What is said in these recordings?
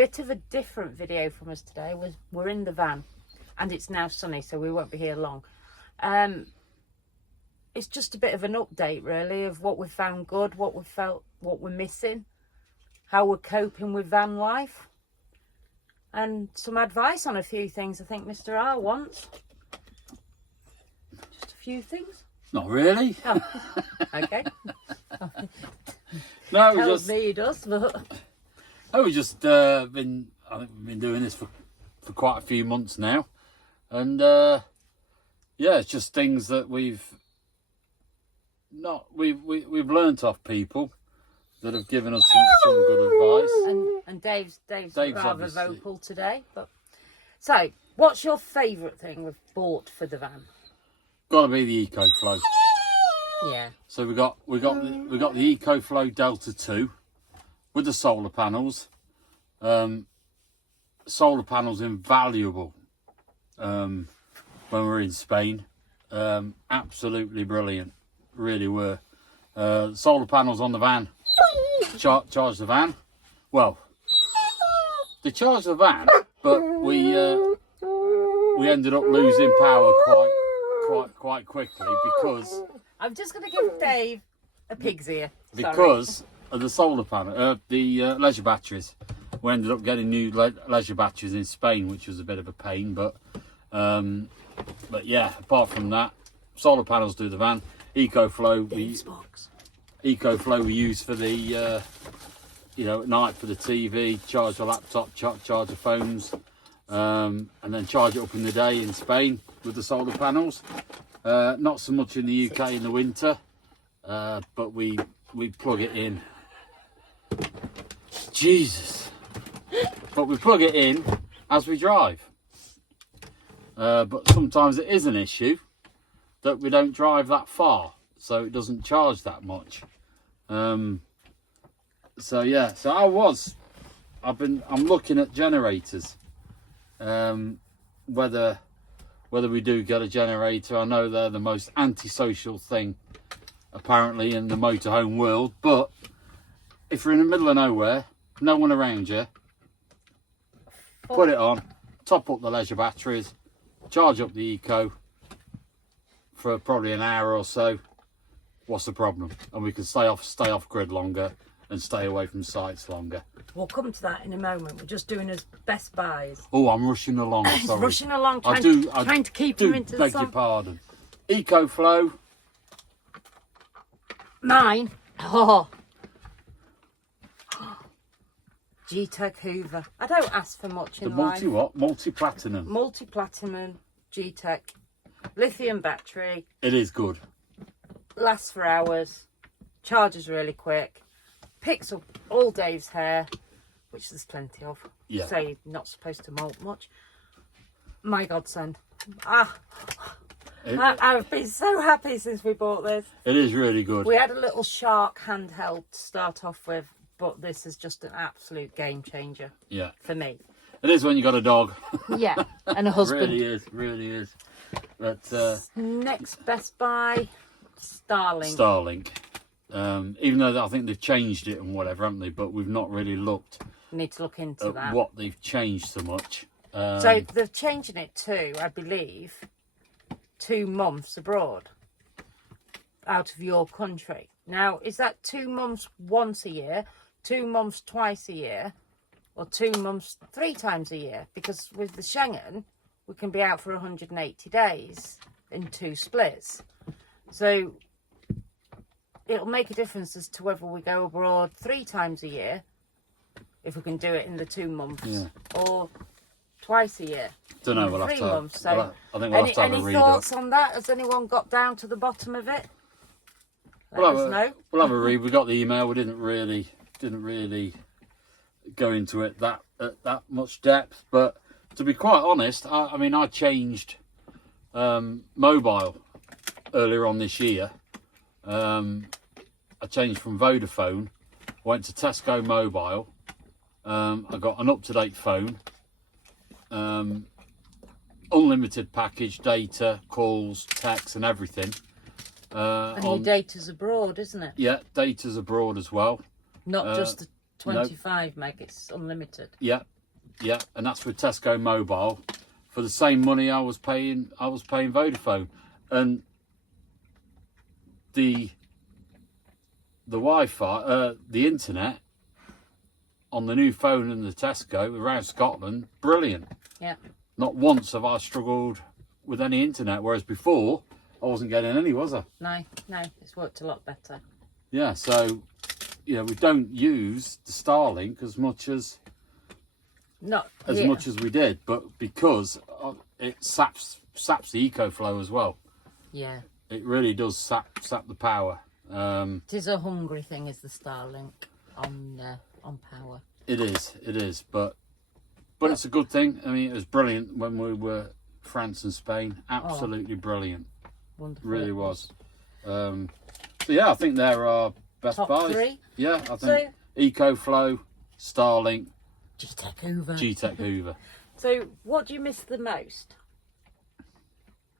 bit of a different video from us today. We're in the van, and it's now sunny, so we won't be here long. It's just a bit of an update, really, of what we found good, what we felt, what we're missing, how we're coping with van life, and some advice on a few things I think Mr. R wants. Just a few things. Not really. Oh, okay. No, we Tells just. me he does, but Oh, we just I think we've been doing this for quite a few months now, and yeah, it's just things that we've learnt off people that have given us some good advice. and Dave's Dave's rather obviously vocal today. But so, what's your favourite thing we've bought for the van? Got to be the EcoFlow. Yeah. So we got the EcoFlow Delta 2 with the solar panels. Solar panels invaluable when we were in Spain. Absolutely brilliant, really were. Solar panels on the van charge the van. Well, they charged the van, but we ended up losing power quite quickly because I'm just going to give Dave a pig's ear. Because of the solar panel, the leisure batteries. We ended up getting new leisure batteries in Spain, which was a bit of a pain. But yeah, apart from that, solar panels do the van. EcoFlow we use for the at night for the TV, charge the laptop, charge the phones, and then charge it up in the day in Spain with the solar panels. Not so much in the UK in the winter, but we plug it in. Jesus. But we plug it in as we drive. But sometimes it is an issue that we don't drive that far, so it doesn't charge that much. So yeah, I'm looking at generators. Whether we do get a generator. I know they're the most antisocial thing apparently in the motorhome world, but if you're in the middle of nowhere, no one around you, put it on, top up the leisure batteries, charge up the Eco for probably an hour or so. What's the problem? And we can stay off grid longer and stay away from sites longer. We'll come to that in a moment. We're just doing his best buys. Oh, I'm rushing along. He's Sorry. rushing along, trying to keep him into the beg song. your pardon. EcoFlow. Mine. Oh. G-Tech Hoover. I don't ask for much in life. Multi-platinum. Multi-platinum G-Tech. Lithium battery. It is good. Lasts for hours. Charges really quick. Picks up all Dave's hair, which there's plenty of. Yeah. So you're not supposed to molt much. My godsend. I've been so happy since we bought this. It is really good. We had a little Shark handheld to start off with, but this is just an absolute game changer. Yeah. For me. It is when you got a dog. Yeah, and a husband. really is. But next best buy, Starlink. Even though I think they've changed it and whatever, haven't they? But we've not really looked. Need to look into that. What they've changed so much. So they're changing it to, I believe, 2 months abroad, out of your country. Now, is that 2 months once a year, 2 months twice a year, or 2 months 3 times a year? Because with the Schengen, we can be out for 180 days in 2 splits. So it'll make a difference as to whether we go abroad 3 times a year, if we can do it in the 2 months, or twice a year. Don't know. We'll 3 have to. months. So I think we'll have to have a any read thoughts up. on that? Has anyone got down to the bottom of it? Let us know. We'll have a read. We got the email. We didn't really go into it at that much depth. But to be quite honest, I mean, I changed mobile earlier on this year. I changed from Vodafone, went to Tesco Mobile. I got an up-to-date phone, unlimited package, data, calls, texts and everything. And your data's abroad, isn't it? Yeah, data's abroad as well. Not just the 25 meg, it's unlimited. Yeah, yeah, and that's with Tesco Mobile. For the same money I was paying Vodafone, and the Wi-Fi, the internet on the new phone in the Tesco around Scotland, brilliant. Yeah. Not once have I struggled with any internet, whereas before I wasn't getting any, was I? No, it's worked a lot better. Yeah, so we don't use the Starlink as much as much as we did, but because it saps the EcoFlow as well. Yeah. It really does sap the power. It is a hungry thing, is the Starlink on power. It is, but it's a good thing. I mean, it was brilliant when we were France and Spain. Absolutely brilliant. Wonderful. Really was. So yeah, I think they're our best Top buys. 3. Yeah, I think EcoFlow, Starlink, G-Tech Hoover. G-Tech Hoover. So, what do you miss the most?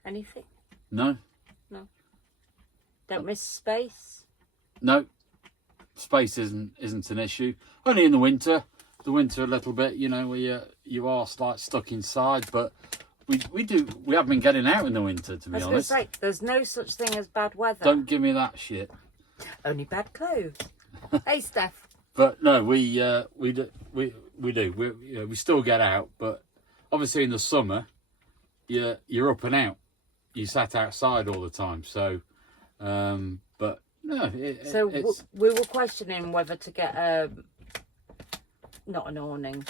Anything? No. Don't miss space? No. Space isn't an issue. Only in the winter. The winter a little bit, where you are like stuck inside, but we have been getting out in the winter, to be honest. I was going to say, there's no such thing as bad weather. Don't give me that shit. Only bad clothes. Hey, Steph. But no, we do. We still get out, but obviously in the summer, you're up and out. You sat outside all the time, so. But no. We were questioning whether to get not an awning.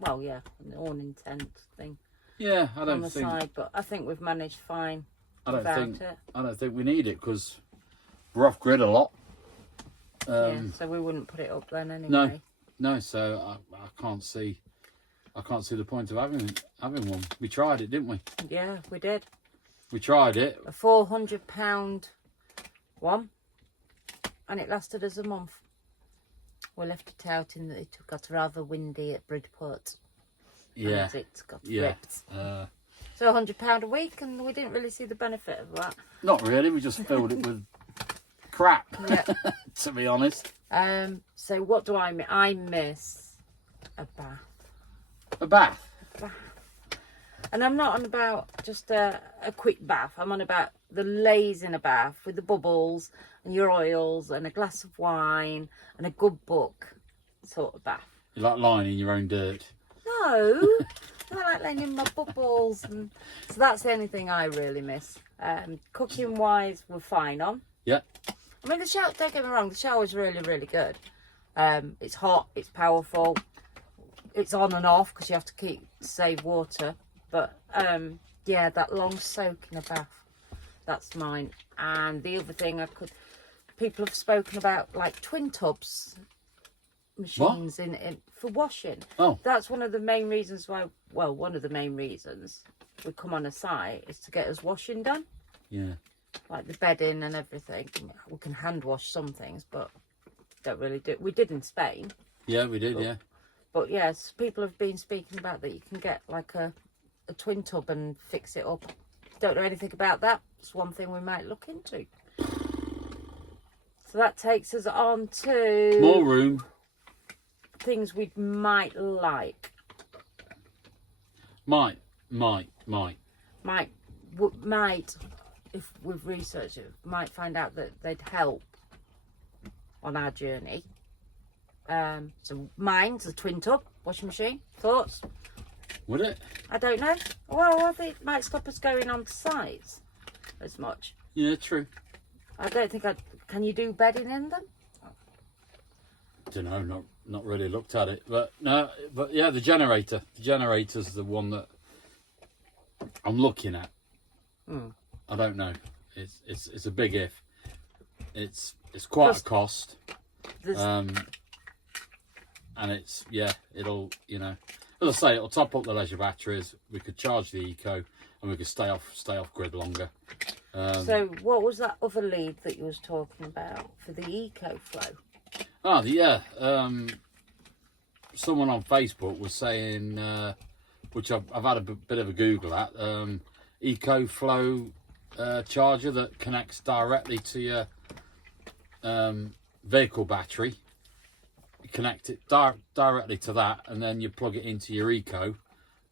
Well, yeah, an awning tent thing. Yeah, I on don't the think. side, but I think we've managed fine. I don't without think. it. I don't think we need it because we're off grid a lot. Yeah, so we wouldn't put it up then anyway. No. So I can't see. I can't see the point of having one. We tried it, didn't we? Yeah, we did. We tried it. A £400 one, and it lasted us a month. We left it out in that it got rather windy at Bridport. Yeah. And it got ripped. So So £100 a week, and we didn't really see the benefit of that. not really. We just filled it with crap. Yeah. To be honest. So what do I miss? I miss a bath. A bath. And I'm not on about just a quick bath. I'm on about the lays in a bath with the bubbles and your oils and a glass of wine and a good book sort of bath. You like lying in your own dirt. No, I like laying in my bubbles. And so that's the only thing I really miss. Cooking wise, we're fine on. Yeah. I mean, the shower, don't get me wrong, the shower's really, really good. It's hot, it's powerful, it's on and off because you have to save water. But yeah, that long soak in a bath, that's mine. And the other thing people have spoken about, like twin tubs machines in for washing. Oh. That's one of the main reasons why, well, one of the main reasons we come on a site is to get us washing done. Yeah. Like the bedding and everything. We can hand wash some things, but don't really do it. We did in Spain. Yeah, we did, yeah. But yes, people have been speaking about that you can get like a twin tub and fix it up. Don't know anything about that. It's one thing we might look into. So that takes us on to More room. things we might like. Might. If we've researched it, might find out that they'd help on our journey. So mine's a twin tub washing machine. Thoughts? Would it? I don't know. Well, I think it might stop us going on sites as much. Yeah, true. I don't think can you do bedding in them? Don't know, not really looked at it. But no, but yeah, the generator. The generator's the one that I'm looking at. I don't know. It's a big if. It's quite a cost. And it's it'll as I say, it'll top up the leisure batteries. We could charge the eco, and we could stay off grid longer. So what was that other lead that you was talking about for the EcoFlow? Someone on Facebook was saying, which I've had a bit of a Google at, EcoFlow charger that connects directly to your vehicle battery. connect it directly to that, and then you plug it into your Eco,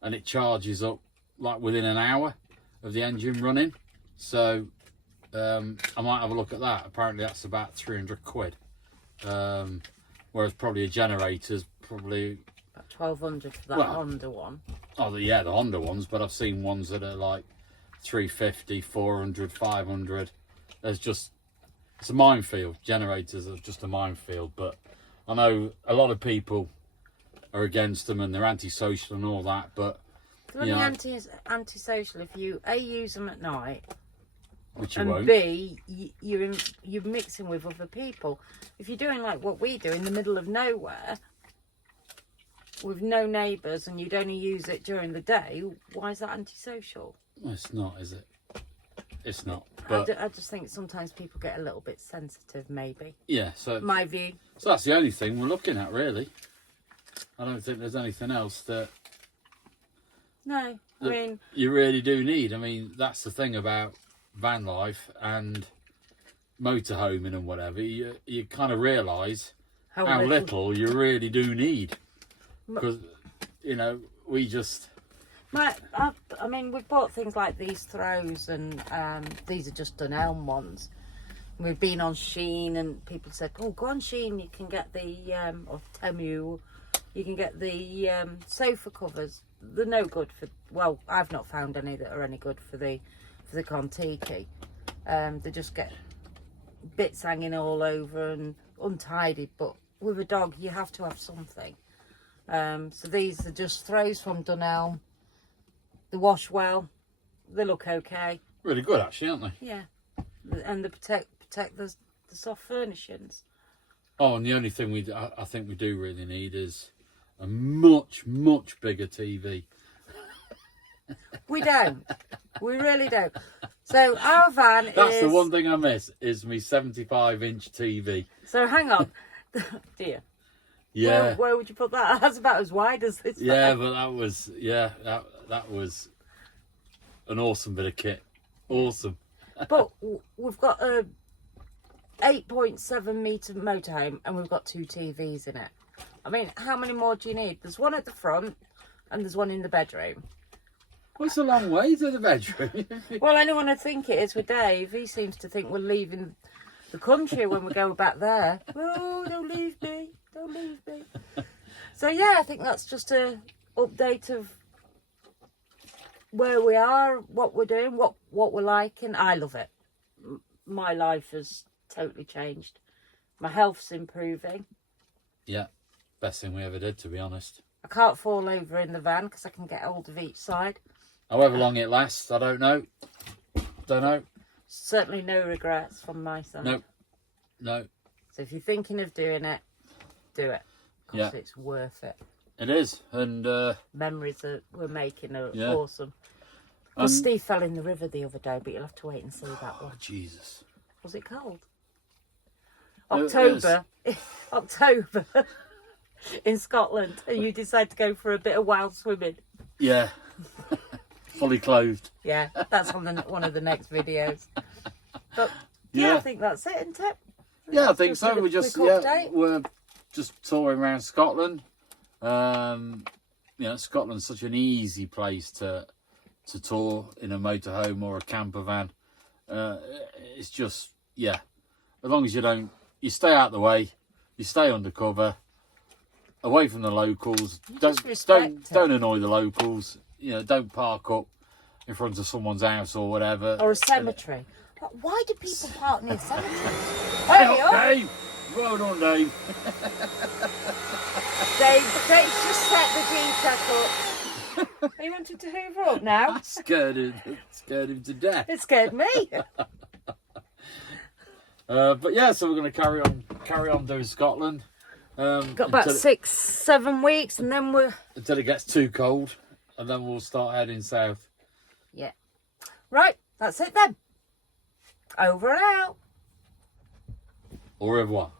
and it charges up like within an hour of the engine running. So I might have a look at that. Apparently that's about 300 quid, whereas probably a generator's probably about 1200 for that Honda one. Oh yeah, the Honda ones, but I've seen ones that are like 350, 400, 500. It's a minefield. Generators are just a minefield, but I know a lot of people are against them and they're antisocial and all that, but they're only antisocial if you A, use them at night, which you and won't. B, you're mixing with other people. If you're doing like what we do in the middle of nowhere with no neighbours and you'd only use it during the day, why is that antisocial? Well, it's not, is it? It's not. But I just think sometimes people get a little bit sensitive, maybe. yeah, so My view. So that's the only thing we're looking at, really. I don't think there's anything else that No, I mean, you really do need. I mean, that's the thing about van life and motorhoming and whatever. You kind of realise how little you really do need. Because, you know, we just... I mean, we've bought things like these throws, and these are just Dunelm ones. We've been on Shein, and people said, "Oh, go on Shein, you can get the or Temu, you can get the sofa covers. They're no good for. Well, I've not found any that are any good for the Contiki. They just get bits hanging all over and untidy. But with a dog, you have to have something. So these are just throws from Dunelm. They wash well. They look okay. Really good, actually, aren't they? Yeah, and they protect the soft furnishings. Oh, and the only thing I think we do really need is a much bigger TV. We don't. We really don't. So our van is... That's the one thing I miss, is me 75-inch TV. So hang on. Dear. Yeah. Where would you put that? That's about as wide as this. Yeah, van. but that was an awesome bit of kit. Awesome. But we've got a 8.7 metre motorhome and we've got 2 TVs in it. I mean, how many more do you need? There's one at the front and there's one in the bedroom. Well, it's a long way to the bedroom. Well, anyone would think it is with Dave. He seems to think we're leaving the country when we go back there. Oh, don't leave me. Don't leave me. So, yeah, I think that's just a update of where we are, what we're doing, what we're liking. I love it. My life has totally changed. My health's improving. Yeah, best thing we ever did, to be honest. I can't fall over in the van because I can get hold of each side. However long it lasts, I don't know. Don't know. Certainly no regrets from my side. Nope. No. So if you're thinking of doing it, do it. Because Yeah. it's worth it. It is, and Memories that we're making are Yeah. awesome. Well, Steve fell in the river the other day, but you'll have to wait and see that one. Jesus. Was it cold? It October in Scotland, and you decide to go for a bit of wild swimming. Yeah. Fully clothed. Yeah, that's on one of the next videos. But yeah, I think that's it, isn't it? Yeah, I think so. a We're just quick update. we're just touring around Scotland. You know, Scotland's such an easy place to tour in a motorhome or a camper van. It's just, yeah, as long as you stay out the way, you stay undercover, away from the locals. Don't annoy the locals. You know, don't park up in front of someone's house or whatever. Or a cemetery. Why do people park near cemeteries? Dave! Well done, Dave. Dave's just set the G-Tech up. He wanted to hoover up now. Scared him to death. It scared me. But yeah, so we're going to carry on doing Scotland. Got about 6-7 weeks, and then we're... Until it gets too cold, and then we'll start heading south. Yeah. Right, that's it then. Over and out. Au revoir.